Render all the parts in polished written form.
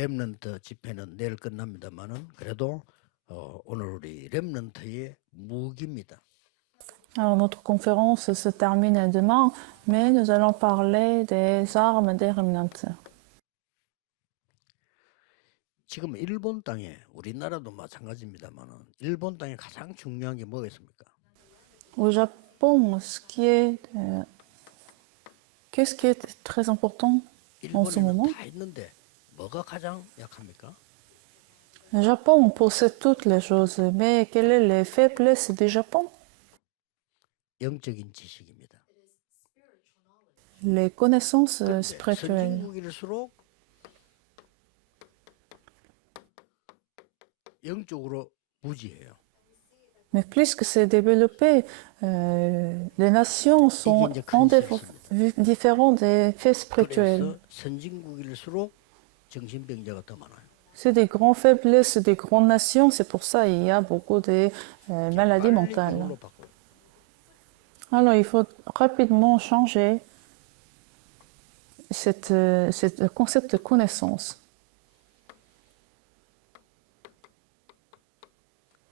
렘넌트 집회는 내일 끝납니다만은 그래도 오늘 우리 렘넌트의 무기입니다. Alors, notre conférence se termine demain, mais nous allons parler des armes des remnants. 지금 일본 땅에 우리나라도 마찬가지입니다만은 일본 땅에 가장 중요한 게 뭐겠습니까? Au Japon, qu'est-ce qui est très important en ce 일본에는 moment? 다 있는데 뭐가 가장 약합니까? Le Japon possède toutes les choses, mais quelle est les faiblesses du Japon? 영적인 지식입니다. Les connaissances spirituelles. 선진국일수록 영적으로 무지해요. Mais plus que c'est développé, les nations sont différentes des faits spirituels. 그래서 선진국일수록 정신병자가 더 많아요. C'est des grandes faiblesses des grandes nations, c'est pour ça qu'il y a beaucoup de maladies mentales. Alors il faut rapidement changer ce concept de connaissance.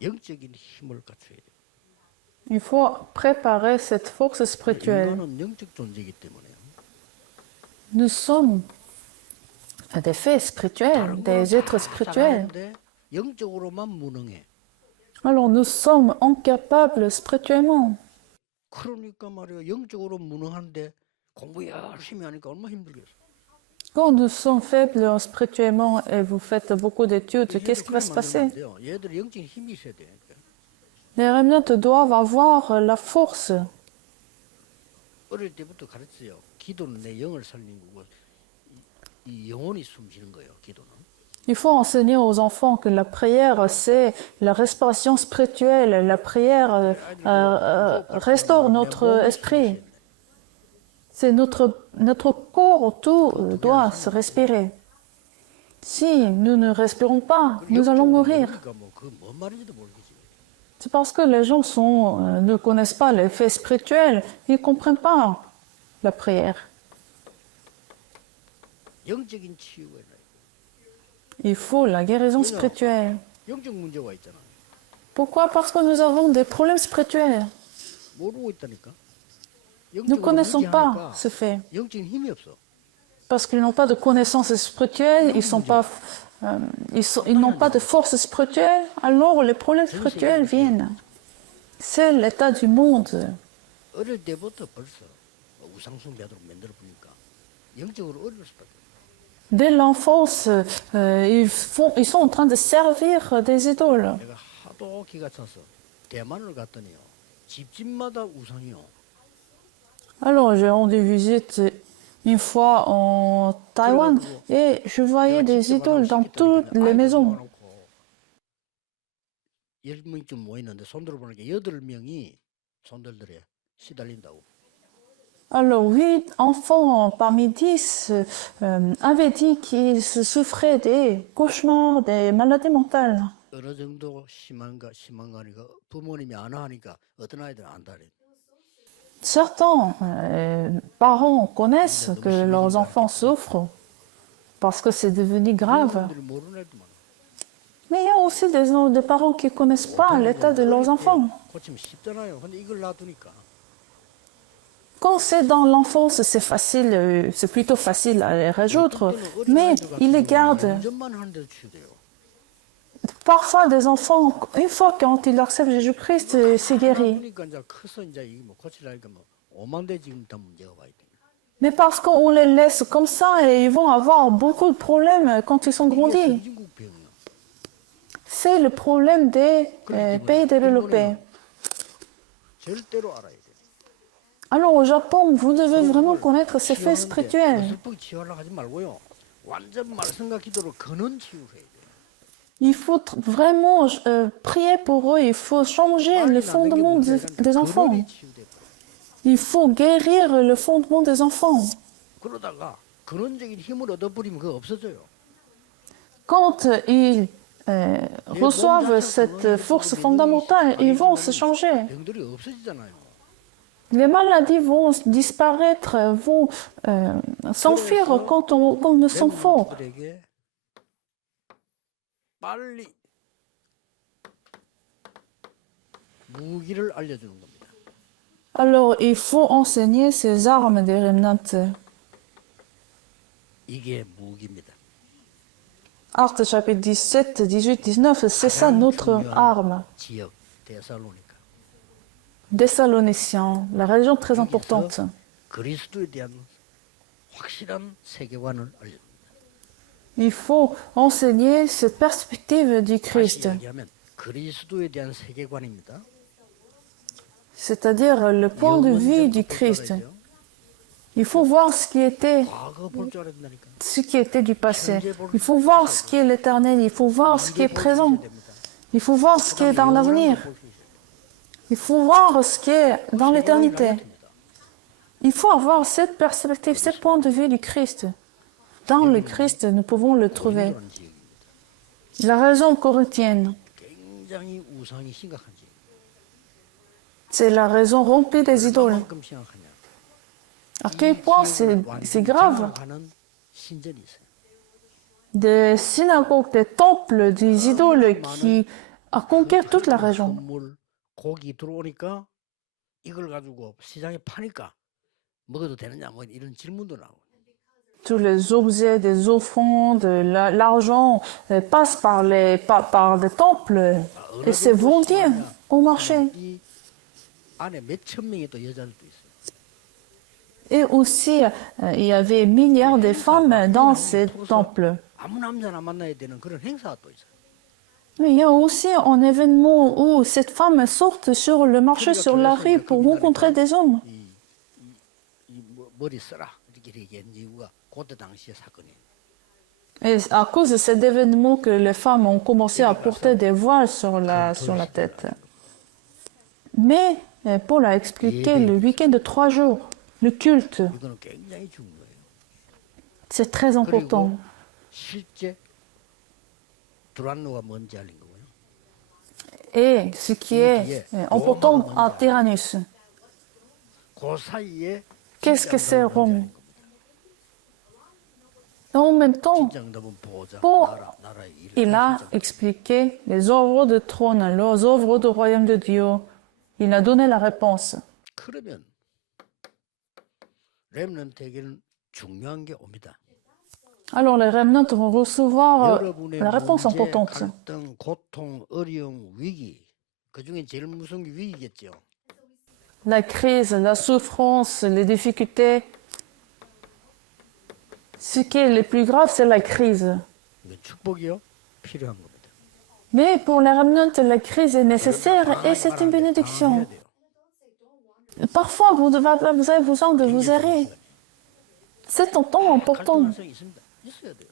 영적인 힘을 갖춰야 돼요. Il faut préparer cette force spirituelle. 인간은 영적 존재이기 때문에 Nous sommes des faits spirituels, des êtres spirituels. 영적으로만 무능해. Alors nous sommes incapables spirituellement. 그러니까 말이야 영적으로 무능한데 공부 열심히 하니까 얼마나 힘들겠어. Quand nous sommes faibles spirituellement et vous faites beaucoup d'études, qu'est-ce qui va se passer? 얘들 영적인 힘이 있어야 돼. Les remnants doivent avoir la force. 어릴 때부터 가르쳐요. 기도는 내 영을 살리는 거고 이 영혼이 숨쉬는 거예요. 기도는. Il faut enseigner aux enfants que la prière, c'est la respiration spirituelle. La prière restaure notre esprit. C'est notre corps, tout doit se respirer. Si nous ne respirons pas, nous allons mourir. C'est parce que les gens ne connaissent pas les faits spirituels, ils ne comprennent pas la prière. Il faut la guérison spirituelle. Pourquoi? Parce que nous avons des problèmes spirituels. Nous ne connaissons pas ce fait. Parce qu'ils n'ont pas de connaissances spirituelles, ils n'ont pas de force spirituelle, alors les problèmes spirituels viennent. C'est l'état du monde. Dès l'enfance, ils sont en train de servir des idoles. Alors, j'ai rendu visite une fois en Taïwan et je voyais des idoles dans toutes les maisons. Alors, 8 enfants parmi 10 avaient dit qu'ils souffraient des cauchemars, des maladies mentales. Certains parents connaissent que leurs enfants souffrent parce que c'est devenu grave. Mais il y a aussi des parents qui ne connaissent pas l'état de leurs enfants. Quand c'est dans l'enfance, c'est facile, c'est plutôt facile à les résoudre, mais ils les gardent. Parfois, des enfants, une fois quand ils acceptent Jésus-Christ, c'est guéri. Mais parce qu'on les laisse comme ça, et ils vont avoir beaucoup de problèmes quand ils sont grandis. C'est le problème des pays développés. Alors au Japon, vous devez vraiment connaître ces faits spirituels. Il faut vraiment prier pour eux, il faut changer le fondement des enfants. Il faut guérir le fondement des enfants. Quand ils reçoivent cette force fondamentale, ils vont se changer. Les maladies vont disparaître, vont s'enfuir quand on me sent fort. 빨리 무기를 알려주는 겁니다. Alors, il faut enseigner ces armes des remnants. 이게 무기입니다. Actes chapitre 17, 18, 19, c'est ça notre arme. 지역 데살로니가. Thessaloniciens, la région très importante. 여기서 그리스도에 대한 확실한 세계관을 알려줍니다. Il faut enseigner cette perspective du 다시 Christ, 이야기하면 그리스도에 대한 세계관입니다. c'est-à-dire le point de vue du Christ. Il faut voir ce 과거 볼 줄 알아야 된다니까. qui était du passé. Il faut voir ce qui est l'éternel. Il faut voir ce qui est présent. Il faut voir ce qui est dans l'avenir. Il faut voir ce qui est dans l'éternité. Il faut avoir cette perspective, ce point de vue du Christ. Dans le Christ, nous pouvons le trouver. La raison corinthienne, 굉장히 우상이 심각한 지역. c'est la raison remplie des idoles. 얼마만큼 심각하냐. À quel point c'est grave. 하는 신전이 있어요. Des synagogues, des temples, des idoles qui conquièrent toute la région. 건물, 고기 들어오니까 이걸 가지고 시장에 파니까 먹어도 되느냐 뭐 이런 질문도 나오고. Tous les objets, des offrandes, l'argent passent par des temples et c'est vendu au marché. 이 안에 몇천 명의 또 여자들도 있어요. Et aussi, il y avait milliards de femmes dans ces temples. 아무 남자나 만나야 되는 그런 행사가 또 있어요. Mais il y a aussi un événement où cette femme sort sur le marché, sur la rue pour rencontrer des hommes. 이 머리 써라 이렇게 얘기한 이유가 그때 당시의 사건이에요. Et à cause de cet événement que les femmes ont commencé à porter des voiles sur la tête. Mais Paul a expliqué le week-end de 3 jours, le culte, 이거는 굉장히 중요해요. c'est très important. 그리고 실제 두란노가 뭔지 알린 거고요. Et ce qui est important à Tyrannus, 그 사이에 qu'est-ce que c'est Rome? Et en même temps, 진정답은 보호자 Paul, 나라의 일. il a expliqué les œuvres de trône, les œuvres du royaume de Dieu. Il a donné la réponse. 그러면 렘넌트에게는 중요한 게 옵니다. Alors les remnants vont recevoir 여러분의 la réponse 문제, importante. 갈등, 고통, 어려움, 위기 그 중에 제일 무서운 게 위기겠죠. La crise, la souffrance, les difficultés. Ce qui est le plus grave, c'est la crise. 이건 축복이요 필요한 겁니다. Mais pour les remnants, la crise est nécessaire et c'est une bénédiction. Parfois, vous avez besoin de vous arrêter. C'est un temps important. 갈등성이 있습니다. 있어야 돼요.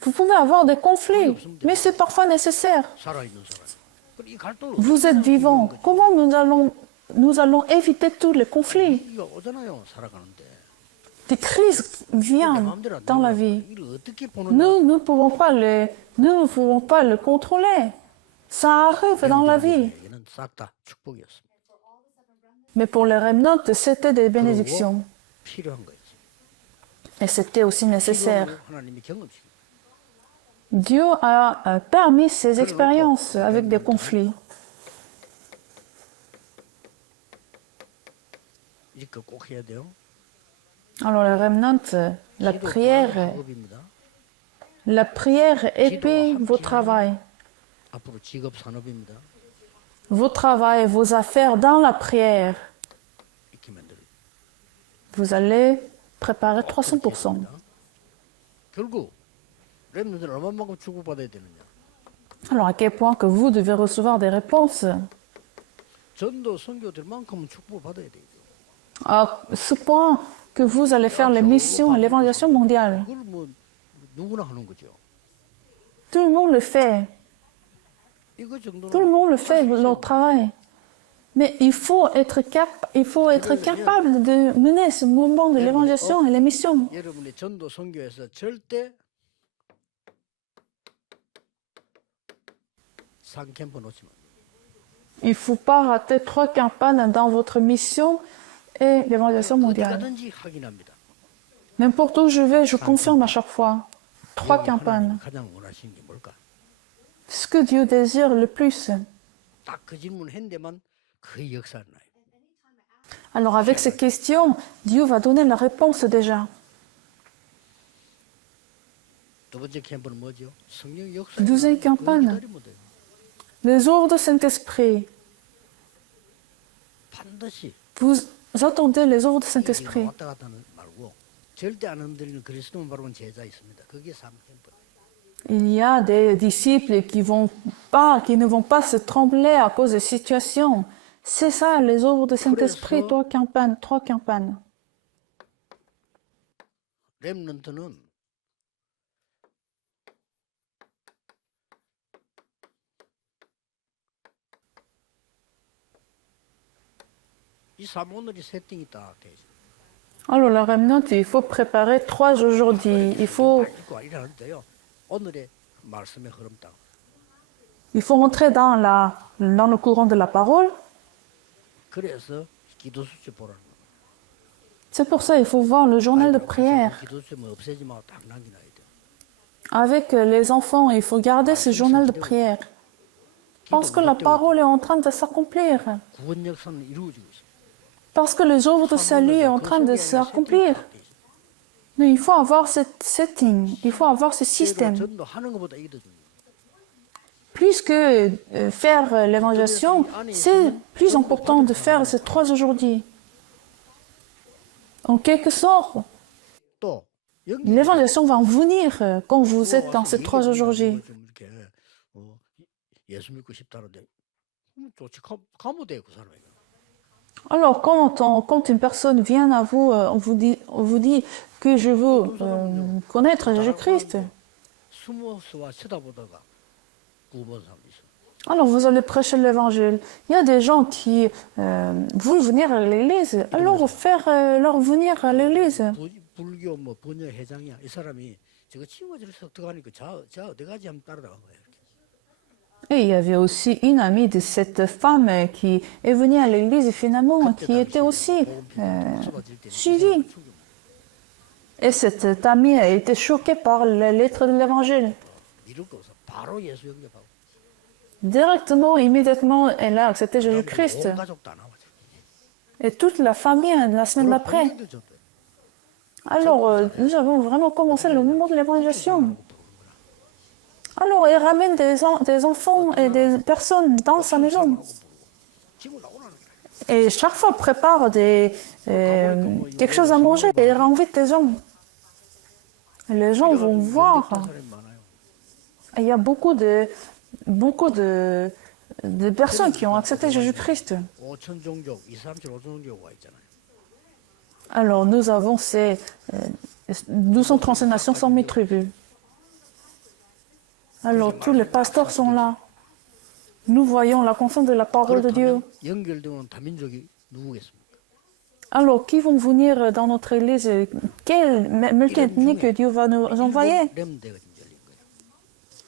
Vous pouvez avoir des conflits, mais c'est parfois nécessaire. 살아있는 사람. 그리고 이 갈등을 Vous êtes vivant. Comment nous allons éviter tous les conflits? 이거 오잖아요 살아가는데. Des crises viennent 마음대로 안 dans la 되는 vie. 거야. 이걸 어떻게 보느냐. Nous ne pouvons pas le contrôler. Ça arrive dans la vie. 이는 싹 다 축복이었습니다. Mais pour les remnants, c'était des bénédictions. 필요한 거였지. Et c'était aussi nécessaire. 필요한 걸 하나님이 경험시키고. Dieu a permis ces expériences avec des conflits. 이거 꼭 해야 돼요. Alors les remnants, la prière épaie vos travail. 앞으로 직업 산업입니다. Vos travail, vos affaires dans la prière. 이렇게 만들어요. Vous allez préparer 300%. 결국 렘넌트는 얼마만큼 축복받아야 되느냐. Alors à quel point que vous devez recevoir des réponses? 전도 선교될 만큼은 축복받아야 돼요. À ce point que vous allez faire les missions et l'évangélisation mondiale. 그걸 뭐 누구나 하는 거죠. Tout le monde le fait. 이거 정도는 Tout le monde le fait, leur travail. Mais il faut être capable de mener ce mouvement de l'évangélisation et les missions. 여러분의 전도 선교에서 절대 상캠프 놓치면 안 돼요. Il ne faut pas rater 3 campagnes dans votre mission et l'évangélisation 어디 mondiale. 가든지 확인합니다. N'importe où je vais, je confirme à chaque fois. 3 campagnes. 하나님이 가장 원하시는 게 뭘까? ce que Dieu désire le plus. 딱 그 질문을 했는데만 거의 역사가 나요. Alors avec ces questions, Dieu va donner la réponse déjà. 두 번째 캠프는 뭐죠? 성령 역사. Deuxième campagne, 기다리면 돼요. les jours du Saint-Esprit. 반드시 Vous attendez les jours du 이게 Saint-Esprit. 왔다 갔다 하는 말고 절대 안 흔들리는 그리스도만 바라본 제자 있습니다. 그게 3캠프. Il y a des disciples qui ne vont pas se trembler à cause des situations. C'est ça, les œuvres du Saint-Esprit, trois campagnes. 렘넌트는 이 사모늘이 세팅이 딱 돼 있어요. Alors, la remnante, il faut préparer 3 aujourd'hui. 읽고 일하는데요. 오늘의 말씀의 흐름 딱. Il faut rentrer dans le courant de la parole. 그래서 기도 수첩 보라는 거예요. C'est pour ça qu'il faut voir le journal de prière. 기도 수첩 없애지 말고 딱 남겨놔야 돼요. Avec les enfants, il faut garder ce journal de prière. Parce que la parole est en train de s'accomplir. 구원 역사는 이루어지고 있어요. Parce que les œuvres de salut est en train de s'accomplir. Mais il faut avoir ce setting, il faut avoir ce système. 전도하는 것보다 이게 더 중요해요. Plus que faire l'évangélisation, c'est plus important de faire ces 3 aujourd'hui. En quelque sorte, 또 l'évangélisation va venir quand vous êtes dans ces 3 aujourd'hui. 좀 이렇게 예수 믿고 싶다는데 좋지 가면 돼 그 사람이. Alors, quand une personne vient à vous, on vous dit que je veux connaître Jésus-Christ. 숨어서 쳐다보다가 구원 사람 있어. Alors, vous allez prêcher l'évangile. Il y a des gens qui veulent venir à l'église. Alors, faire leur venir à l'église. 불교 뭐 번역 회장이야. 이 사람이 저거 친구가 저렇게 어떡하니까 저 어디 가지 한번 따라간 거야. 이렇게. Et il y avait aussi une amie de cette femme qui est venue à l'église et finalement qui était aussi suivie. Et cette amie a été choquée par les lettres de l'évangile. 이럴 거 없어. 바로 예수 영접하고. Directement, immédiatement, elle a accepté Jésus-Christ. 온 가족도 안 나와. Et toute la famille la semaine d'après. Alors, nous avons vraiment commencé le moment de l'évangélisation. Alors, il ramène des enfants et des personnes dans sa maison. Et chaque fois, prépare quelque chose à manger et il invite des gens. Et les gens vont voir. Et il y a beaucoup de personnes qui ont accepté Jésus-Christ. 5천 종족, 237 종족가 있잖아요. Alors, nous avons ces 237 nations, 100 000 tribus. Alors, tous les pasteurs sont là. Nous voyons la confiance de la parole de Dieu. 연결되는 다민족이 누구겠습니까? Alors, qui vont venir dans notre église? Quelle multi-ethnique que Dieu va nous envoyer? 렘대가 지금 열린 거예요.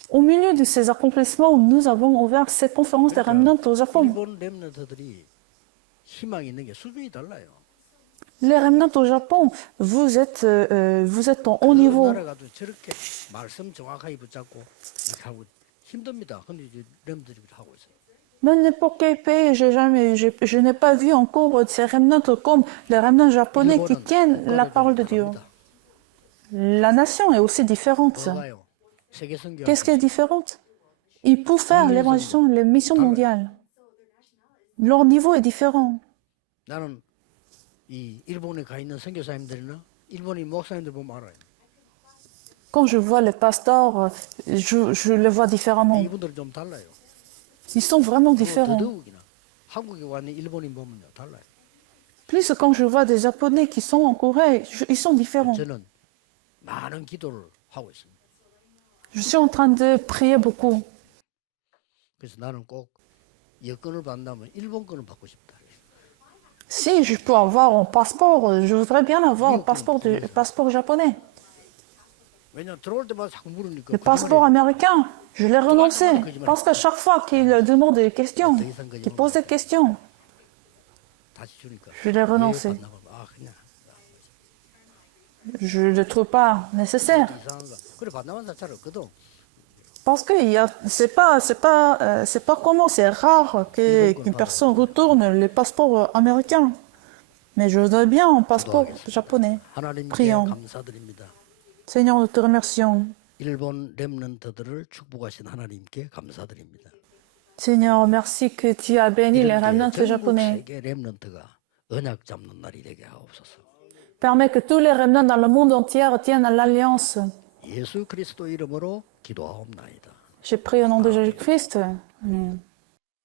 Au milieu de ces accomplissements, nous avons ouvert cette conférence des remnants au Japon. 일본 렘넌트들이 희망이 있는 게 수준이 달라요. Les remnants au Japon, vous êtes en haut niveau. 나라가도 저렇게 말씀 정확하게 붙잡고 이렇게 하고 힘듭니다. 근데 이제 렘들이 하고 있어요. Même n'importe quel pays, je n'ai pas vu encore ces remnants comme les remnants japonais qui tiennent la parole de Dieu. La nation est aussi différente. 뭐가요? 세계 선교. Qu'est-ce qui est différent? Ils peuvent faire l'évangélisation, les missions mondiales. Leur niveau est différent. 나는 이 일본에 가 있는 선교사님들이나 일본인 목사님들 보면 알아요. Quand je vois les pasteurs, je les vois différemment. 이분들은 좀 달라요. Ils sont vraiment différents. 더더욱이나 한국에 와 있는 일본인 보면요 달라요. Plus quand je vois des Japonais qui sont en Corée, ils sont différents. 저는 많은 기도를 하고 있습니다. Je suis en train de prier beaucoup. 그래서 나는 꼭 여권을 받는다면 일본권을 받고 싶다. Si je peux avoir un passeport, je voudrais bien avoir un passeport japonais. 왜냐 들어올 때마다 자꾸 물으니까 Le passeport américain, je l'ai renoncé. Parce qu'à chaque fois qu'il demande des questions, qu'il pose des questions, 다시 주니까 je l'ai renoncé. 아 그냥 Je ne le trouve pas nécessaire. 이상한 거 그래 받나만 잘 없거든. Parce que c'est pas commun, c'est rare qu'une personne retourne le passeport américain. Mais je voudrais bien un passeport japonais. 하나님께 Prions. 감사드립니다. Seigneur, nous te remercions. 일본 렘넌트들을 축복하신 하나님께 감사드립니다. Seigneur, merci que tu as béni les 이런 remnants 전국 japonais. 세계 렘넌트가 언약 잡는 날이 되게 하옵소서. Permets que tous les remnants dans le monde entier tiennent à l'alliance. 예수 그리스도 이름으로 기도하옵나이다. J'ai prié au nom de Jésus-Christ. Amen.